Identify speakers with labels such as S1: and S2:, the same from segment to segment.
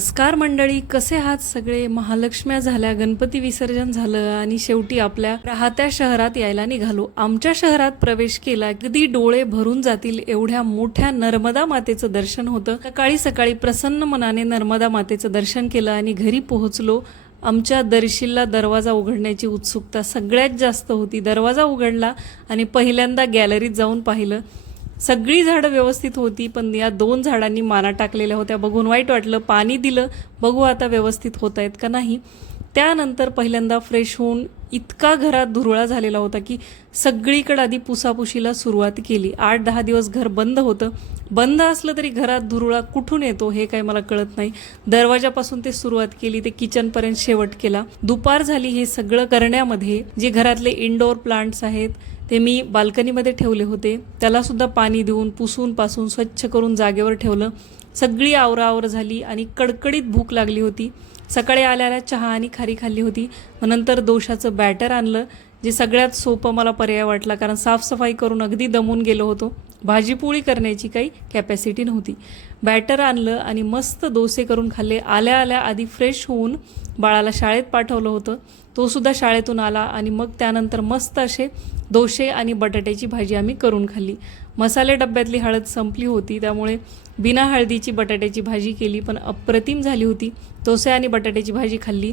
S1: नमस्कार मंडळी कसे आहात सगळे? महालक्ष्म्या झाल्या गणपती विसर्जन झालं आणि शेवटी आपल्या राहत्या शहरात यायला निघालो. आमच्या शहरात प्रवेश केला अगदी डोळे भरून जातील एवढ्या मोठ्या नर्मदा मातेचं दर्शन होतं. सकाळी सकाळी प्रसन्न मनाने नर्मदा मातेचं दर्शन केलं आणि घरी पोहोचलो. आमच्या दर्शीला दरवाजा उघडण्याची उत्सुकता सगळ्यात जास्त होती. दरवाजा उघडला आणि पहिल्यांदा गॅलरीत जाऊन पाहिलं. सगळी झाडं व्यवस्थित होती पण या दोन झाडांनी माना टाकलेल्या होत्या. बघून वाईट वाटलं पाणी दिलं बघू आता व्यवस्थित होत आहेत का नाही. त्यानंतर पहिल्यांदा फ्रेश होऊन इतका घरात धुरळा झालेला होता की सगळीकडे आधी पुसापुशीला सुरुवात केली. आठ दहा दिवस घर बंद होतं. बंद असलं तरी घरात धुरळा कुठून येतो हे काही मला कळत नाही. दरवाजापासून ते सुरुवात केली ते किचनपर्यंत शेवट केला. दुपार झाली हे सगळं करण्यामध्ये जे घरातले इनडोअर प्लांट्स आहेत ते मी बाल्कनीमध्ये ठेवले होते. त्यालासुद्धा पाणी देऊन पुसून पासून स्वच्छ करून जागेवर ठेवलं. सगळी आवराआवर झाली आणि कडकडीत भूक लागली होती. सकाळी आल्याला चहा आणि खारी खाल्ली होती. मग नंतर दोशाचं बॅटर आणलं जे सगळ्यात सोपं मला पर्याय वाटला कारण साफसफाई करून अगदी दमून गेलो होतो. भाजीपोळी करण्याची काही कॅपॅसिटी नव्हती. बॅटर आणलं आणि मस्त डोसे करून खाल्ले. आल्या आल्या आधी फ्रेश होऊन बाळाला शाळेत पाठवलं होतं. तो सुद्धा शाळेतून आला आणि मग त्यानंतर मस्त असे दोशे आणि बटाट्याची भाजी आम्ही करून खाल्ली. मसाले डब्यातली हळद संपली होती त्यामुळे बिना हळदीची बटाट्याची भाजी केली पण अप्रतिम झाली होती. दोसे आणि बटाट्याची भाजी खाल्ली.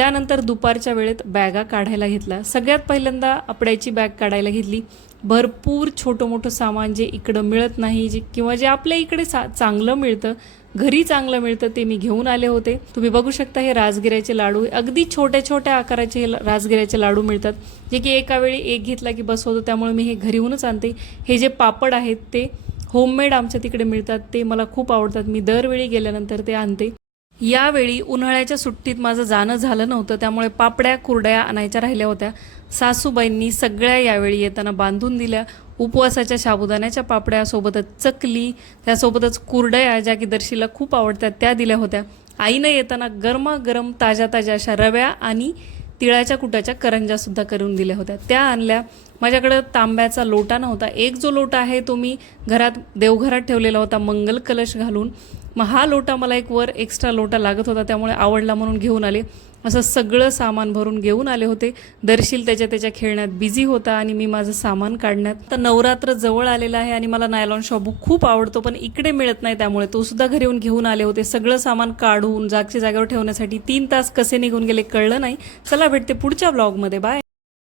S1: त्यानंतर दुपारच्या वेळेत बॅगा काढायला घेतला. सगळ्यात पहिल्यांदा आपड्याची बॅग काढायला घेतली. भरपूर छोटं मोठं सामान जे इकडं मिळत नाही जे किंवा जे आपल्या इकडे सा चांगलं मिळतं घरी चांगलं मिळतं ते मी घेऊन आले होते. तुम्ही बघू शकता हे राजगिऱ्याचे लाडू. अगदी छोट्या छोट्या आकाराचे हे राजगिऱ्याचे लाडू मिळतात. जे की एका वेळी एक घेतला की बस होतो त्यामुळे मी हे घरीहूनच आणते. हे जे पापड आहेत ते होममेड आमच्या तिकडे मिळतात ते मला खूप आवडतात. मी दरवेळी गेल्यानंतर ते आणते. यावेळी उन्हाळ्याच्या सुट्टीत माझं जाणं झालं नव्हतं त्यामुळे पापड्या कुरड्या आणायच्या राहिल्या होत्या. सासूबाईंनी सगळ्या यावेळी येताना बांधून दिल्या. उपवासाच्या साबुदाण्याच्या पापड्या सोबतच चकली त्यासोबतच कुरड्या ज्या की दर्शीला खूप आवडतात त्या दिल्या होत्या. आईनं येताना गरमागरम ताज्या ताज्या अशा रव्या आणि तिळाच्या कुटाच्या करंजासुद्धा करून दिल्या होत्या. त्या आणल्या. माझ्याकडं तांब्याचा लोटा नव्हता. एक जो लोटा आहे तो मी घरात देवघरात ठेवलेला होता मंगल कलश घालून. मग हा लोटा मला एक वर एक्स्ट्रा लोटा लागत होता त्यामुळे आवडला म्हणून घेऊन आले. असं सगळं सामान भरून घेऊन आले होते. दर्शील त्याच्या त्याच्या खेळण्यात बिझी होता आणि मी माझं सामान काढण्यात. तर नवरात्र जवळ आलेलं आहे आणि मला नायलॉन शॉबू खूप आवडतो पण इकडे मिळत नाही त्यामुळे. तो सुद्धा घरी येऊन घेऊन आले होते. सगळं सामान काढून जागच्या जागेवर ठेवण्यासाठी तीन तास कसे निघून गेले कळलं नाही. चला भेटते पुढच्या ब्लॉगमध्ये बाय